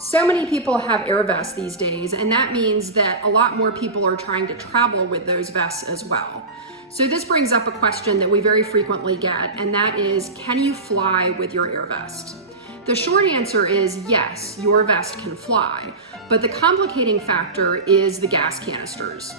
So many people have air vests these days, and that means that a lot more people are trying to travel with those vests as well. So this brings up a question that we very frequently get, and that is, can you fly with your air vest? The short answer is yes, your vest can fly, but the complicating factor is the gas canisters.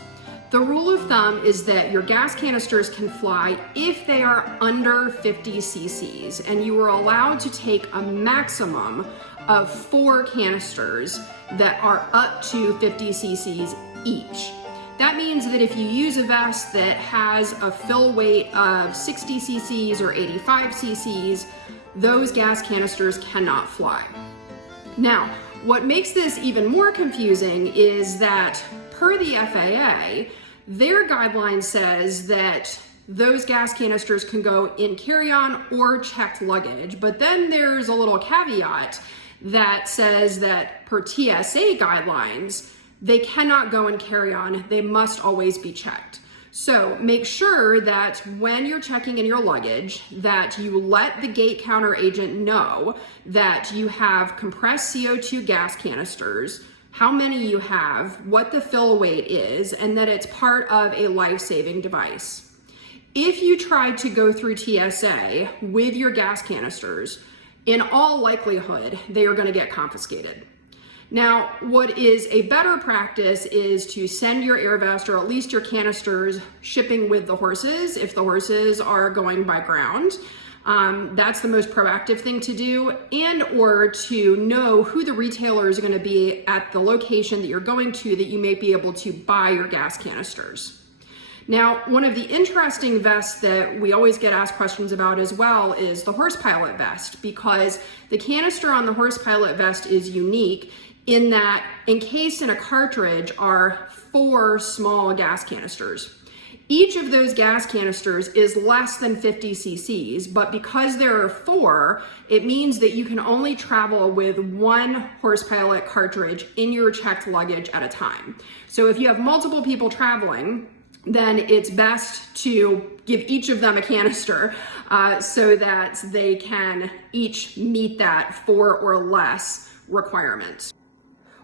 The rule of thumb is that your gas canisters can fly if they are under 50 cc's, and you are allowed to take a maximum of 4 canisters that are up to 50 cc's each. That means that if you use a vest that has a fill weight of 60 cc's or 85 cc's, those gas canisters cannot fly. Now, what makes this even more confusing is that per the FAA, their guideline says that those gas canisters can go in carry-on or checked luggage, but then there's a little caveat that says that per TSA guidelines, they cannot go in carry-on, they must always be checked. So make sure that when you're checking in your luggage that you let the gate counter agent know that you have compressed CO2 gas canisters, how many you have, what the fill weight is, and that it's part of a life-saving device. If you try to go through TSA with your gas canisters, in all likelihood, they are going to get confiscated. Now, what is a better practice is to send your air vest or at least your canisters shipping with the horses if the horses are going by ground. That's the most proactive thing to do, and or to know who the retailer is going to be at the location that you're going to that you may be able to buy your gas canisters. Now, one of the interesting vests that we always get asked questions about as well is the horse pilot vest, because the canister on the horse pilot vest is unique in that encased in a cartridge are 4 small gas canisters. Each of those gas canisters is less than 50 cc's, but because there are 4, it means that you can only travel with 1 horse pilot cartridge in your checked luggage at a time. So if you have multiple people traveling, then it's best to give each of them a canister so that they can each meet that 4 or less requirement.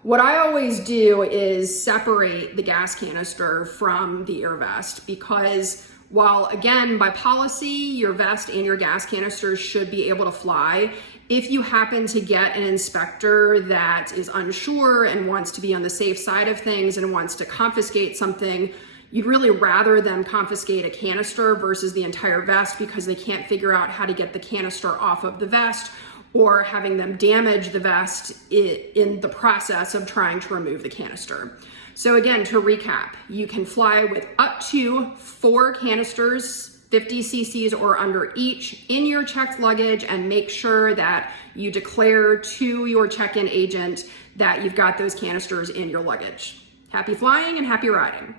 What I always do is separate the gas canister from the air vest, because while again, by policy, your vest and your gas canisters should be able to fly, if you happen to get an inspector that is unsure and wants to be on the safe side of things and wants to confiscate something, you'd really rather them confiscate a canister versus the entire vest because they can't figure out how to get the canister off of the vest, or having them damage the vest in the process of trying to remove the canister. So again, to recap, you can fly with up to 4 canisters, 50 cc's or under each, in your checked luggage, and make sure that you declare to your check-in agent that you've got those canisters in your luggage. Happy flying and happy riding.